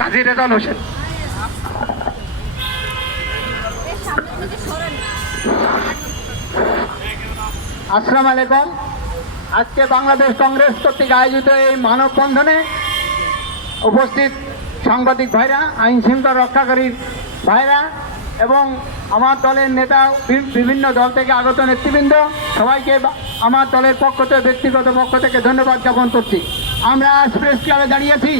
কাজী রেজাউল হোসেন। আসসালামু আলাইকুম। আজকে বাংলাদেশ কংগ্রেস কর্তৃক আয়োজিত এই মানববন্ধনে উপস্থিত সাংবাদিক ভাইরা, আইন শৃঙ্খলা রক্ষাকারী ভাইরা এবং আমার দলের নেতা, বিভিন্ন দল থেকে আগত নেতৃবৃন্দ, সবাইকে আমার দলের পক্ষ থেকে, ব্যক্তিগত পক্ষ থেকে ধন্যবাদ জ্ঞাপন করছি। আমরা আজ প্রেস ক্লাবে দাঁড়িয়েছি।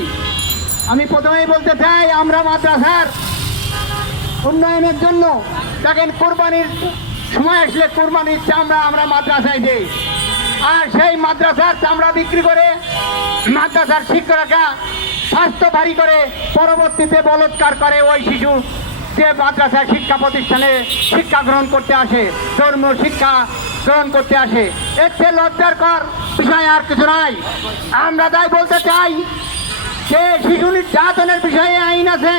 আমি প্রথমেই বলতে চাই, আমরা মাদ্রাসার উন্নয়নের জন্য দেখেন, কোরবানির সময় আসলে কোরবানির চামড়া আমরা মাদ্রাসায় দিই, আর সেই মাদ্রাসার চামড়া বিক্রি করে মাদ্রাসার শিক্ষকরা স্বাস্থ্য ভারী করে পরবর্তীতে বলৎকার করে ওই শিশু যে মাদ্রাসা শিক্ষা প্রতিষ্ঠানে শিক্ষা গ্রহণ করতে আসে, ধর্মীয় শিক্ষা গ্রহণ করতে আসে। এর চেয়ে লজ্জাকর বিষয় আর কিছু নাই। আমরা তাই বলতে চাই যে শিশু নির্যাতনের বিষয়ে আইন আছে,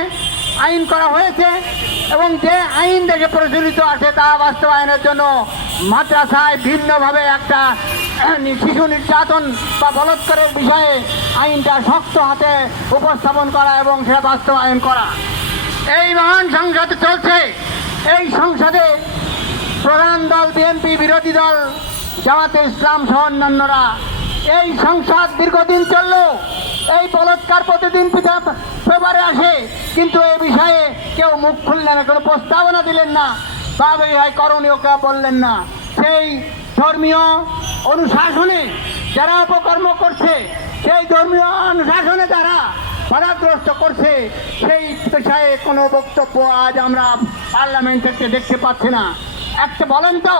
আইন করা হয়েছে, এবং যে আইন দেশে প্রচলিত আছে তা বাস্তবায়নের জন্য মাদ্রাসায় ভিন্নভাবে একটা শিশু নির্যাতন বা বলৎকারের বিষয়ে আইনটা শক্ত হাতে উপস্থাপন করা এবং সেটা বাস্তবায়ন করা। এই মহান সংসদে চলছে। এই সংসদে প্রধান দল বিএনপি, বিরোধী দল জামাতে ইসলাম সহ অন্যান্যরা, এই সংসদ দীর্ঘদিন চলল। এই বলৎকার প্রতিদিন পেপারে আসে, কিন্তু এই বিষয়ে কেউ মুখ খুললেন না, কোনো প্রস্তাবনা দিলেন না, বা করণীয় কেউ বললেন না। সেই ধর্মীয় অনুশাসনে যারা অপকর্ম করছে, সেই ধর্মীয় অনুশাসনে যারা বাধাগ্রস্ত করছে, সেই বিষয়ে কোনো বক্তব্য আজ আমরা পার্লামেন্টে দেখতে পাচ্ছি না। একটা বলেন তো,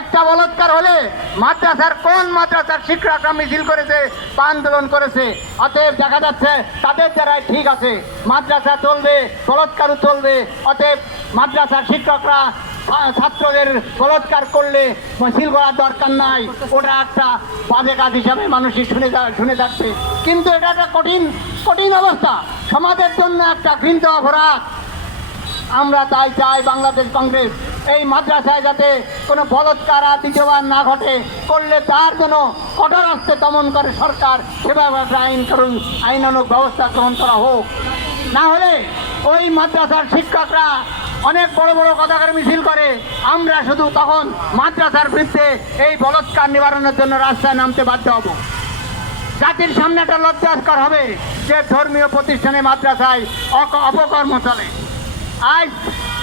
একটা বলৎকার হলে মাদ্রাসার কোন মাদ্রাসার শিক্ষকরা মিছিল করেছে বা আন্দোলন করেছে? অতএব দেখা যাচ্ছে তাদের দ্বারাই ঠিক আছে, মাদ্রাসা চলবে, বলৎকারও চলবে। অতএব মাদ্রাসার শিক্ষকরা ছাত্রদের বলৎকার করলে মিছিল করার দরকার নাই, ওটা একটা বাজে কাজ হিসাবে মানুষই শুনে যাচ্ছে। কিন্তু এটা একটা কঠিন অবস্থা, সমাজের জন্য একটা ঘৃণিত অপরাধ। আমরা তাই চাই বাংলাদেশ কংগ্রেস এই মাদ্রাসায় যাতে কোনো বলৎকার আর দ্বিতীয়বার না ঘটে, করলে তার জন্য কঠোর হস্তে দমন করে সরকার, সেভাবে একটা আইনানুগ ব্যবস্থা গ্রহণ করা হোক। না হলে ওই মাদ্রাসার শিক্ষকরা অনেক বড় বড় কথাকার মিছিল করে, আমরা শুধু তখন মাদ্রাসার বিরুদ্ধে এই বলৎকার নিবারণের জন্য রাস্তায় নামতে বাধ্য হব। জাতির সামনে একটা লজ্জাস্কর হবে যে ধর্মীয় প্রতিষ্ঠানে মাদ্রাসায় অপকর্ম চলে। আজ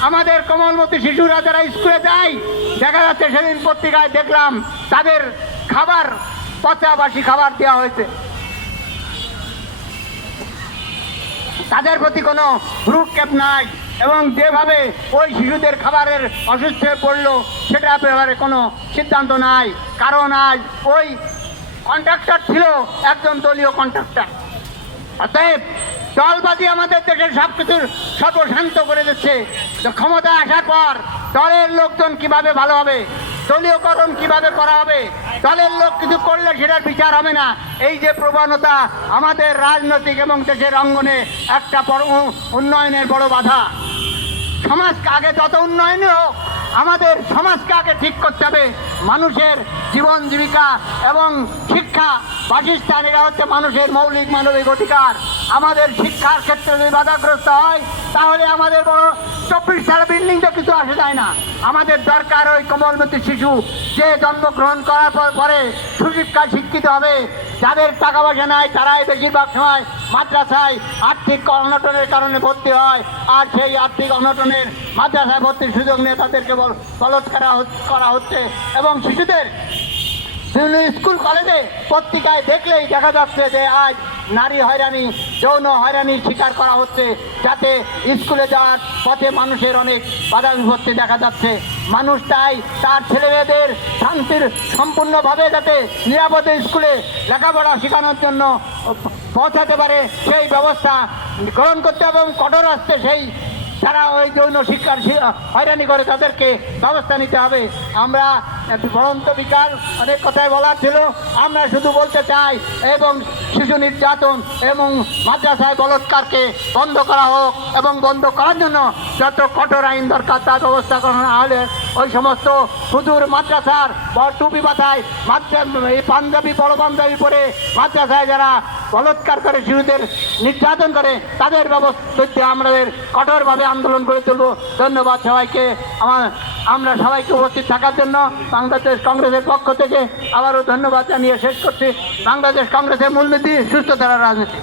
আমাদের কোমলমতি শিশুরা যারা স্কুলে যায়, দেখা যাচ্ছে সেদিন পত্রিকায় দেখলাম তাদের খাবার পচাবাসি খাবার দেওয়া হয়েছে। তাদের প্রতি কোনো ভ্রুক্ষেপ নাই, এবং যেভাবে ওই শিশুদের খাবারের অসুস্থ হয়ে পড়লো সেটা ব্যাপারে কোনো সিদ্ধান্ত নাই। কারণ আজ ওই কন্ট্রাক্টর ছিল একজন দলীয় কন্ট্রাক্টর। অতএব দলবাজি আমাদের দেশের সব কিছুর সর্বশান্ত করে দিচ্ছে। ক্ষমতা আসার পর দলের লোকজন কিভাবে ভালো হবে, দলীয়করণ কিভাবে করা হবে, দলের লোক কিছু করলে সেটার বিচার হবে না, এই যে প্রবণতা আমাদের রাজনৈতিক এবং দেশের অঙ্গনে একটা বড় উন্নয়নের বড় বাধা। সমাজকে আগে যত উন্নয়ন হোক, আমাদের সমাজকে আগে ঠিক করতে হবে। মানুষের জীবন জীবিকা এবং শিক্ষা, বাসস্থান, এরা হচ্ছে মানুষের মৌলিক মানবিক অধিকার। আমাদের শিক্ষার ক্ষেত্রে যদি বাধাগ্রস্ত হয়, তাহলে আমাদের বড় 24 সাল বিল্ডিং তো কিছু আসে যায় না। আমাদের দরকার ওই কোমলমতি শিশু যে জন্মগ্রহণ করার পরে সুশিক্ষায় শিক্ষিত হবে। যাদের টাকা পয়সা নাই তারাই বেশিরভাগ সময় মাদ্রাসায় আর্থিক অনটনের কারণে ভর্তি হয়, আর সেই আর্থিক অনটনের মাদ্রাসায় ভর্তির সুযোগ নিয়ে তাদেরকে বলৎকার করা হচ্ছে। এবং শিশুদের স্কুল কলেজে পত্রিকায় দেখলেই দেখা যাচ্ছে যে আজ নারী হয়রানি, যৌন হয়রানির শিকার করা হচ্ছে, যাতে স্কুলে যাওয়ার পথে মানুষের অনেক বাধা বিপত্তি দেখা যাচ্ছে। মানুষ তাই তার ছেলেমেয়েদের শান্তির সম্পূর্ণভাবে যাতে নিরাপদে স্কুলে লেখাপড়া শেখানোর জন্য পৌঁছাতে পারে সেই ব্যবস্থা গ্রহণ করতে এবং কঠোর হস্তে সেই যারা ওই যৌন শিক্ষার হয়রানি করে তাদেরকে ব্যবস্থা নিতে হবে। আমরা একটি বরন্ত বিকাল, অনেক কথাই বলার ছিল। আমরা শুধু বলতে চাই এবং শিশু নির্যাতন এবং মাদ্রাসায় বলৎকারকে বন্ধ করা হোক এবং বন্ধ করার জন্য যত কঠোর আইন দরকার তার ব্যবস্থা করা না হলে ওই সমস্ত হুজুর মাদ্রাসার টুপি মাথায় এই পাঞ্জাবি বড় পাঞ্জাবি পরে মাদ্রাসায় যারা বলৎকার করে শিশুদের নির্যাতন করে তাদের ব্যবস্থা আমাদের কঠোরভাবে আন্দোলন করে তুলব। ধন্যবাদ সবাইকে। আমরা সবাইকে উপস্থিত থাকার জন্য বাংলাদেশ কংগ্রেসের পক্ষ থেকে আবারও ধন্যবাদ জানিয়ে শেষ করছি। বাংলাদেশ কংগ্রেসের মূলনীতি সুস্থ ধারার রাজনীতি।